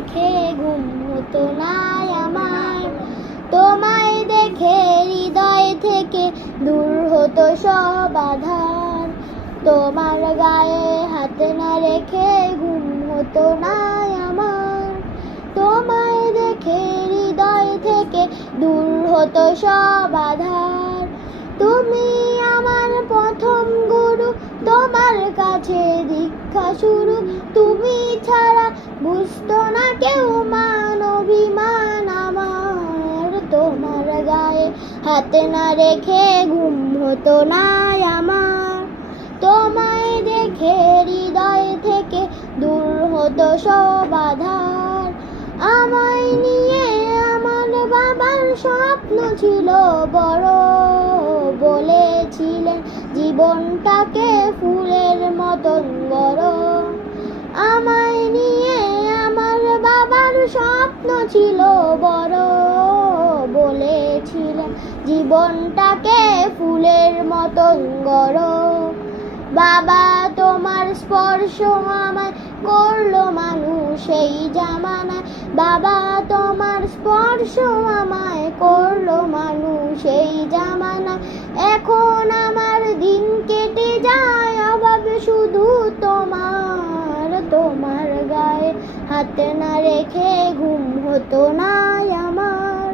রেখে ঘুম হতো না আমার। তোমায় দেখে হৃদয় থেকে দূর হতো সব আধার। তোমার গায়ে হাত না রেখে ঘুম হতো না আমার। তোমায় দেখে হৃদয় থেকে দূর হতো সব আধার। তুমি আমার প্রথম গুরু, তোমার কাছে দীক্ষা শুরু। তুমি ছাড়া বুঝতো না কেউ মান অভিমান আমার। তোমার গায়ে হাত না রেখে ঘুম হতো না আমার। তোমায় দেখে হৃদয় থেকে দূর হতো সব আধার। আমায় নিয়ে আমার বাবার স্বপ্ন ছিল বড়, বলেছিলেন জীবনটাকে ফুলের মতন বড়। আমায় নিয়ে আমার বাবার স্বপ্ন ছিল বড়, বলেছিলেন জীবনটাকে ফুলের মতন গড়। বাবা তোমার স্পর্শ আমায় করলো মানুষ এই জামানায়। বাবা তোমার স্পর্শ আমায় করলো মানুষ এই জামানায়। এখন আমার দিন কেটে যায় অভাবে শুধু তোমার। তোমার গায়ে হাত না রেখে ঘুম হতো না আমার।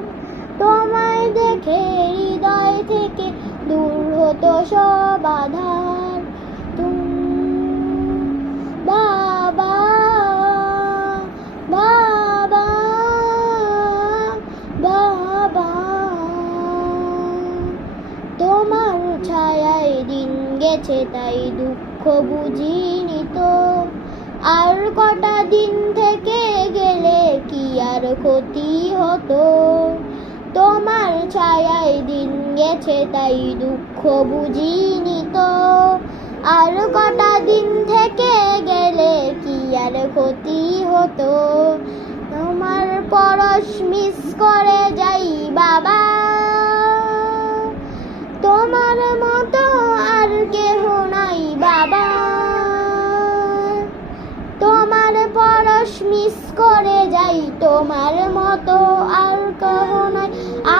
তোমায় দেখে হৃদয় থেকে দূর হতো সব আধার। বাবা বাবা বাবা, তোমার ছায়ায় দিন গেছে তাই দুঃখ বুঝিনি তো। আর কটা দিন থেকে গেলে কি আর ক্ষতি হতো। তোমার ছায়ায় দিন গেছে তাই দুঃখ বুঝিনি তো। আর কটা দিন থেকে গেলে কি আর ক্ষতি হতো। তোমার পরশ মিস করে যাই বাবা। তোমার মতো আর কেহ নাই বাবা। তোমার পরশ মিস করে যাই, তোমার মতো আর কেহ নাই।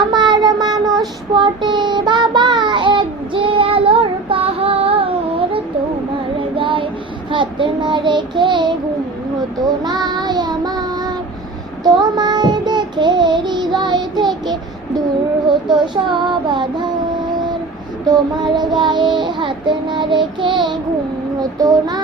আমার মানস পটে বাবা এক যে আলোর পাহাড়। তোমার গায়ে হাত না রেখে ঘুম হতো না আমার। তোমায় দেখে হৃদয় থেকে দূর হতো সব আধার। তোমার গায়ে হাত না রেখে ঘুম হতো না।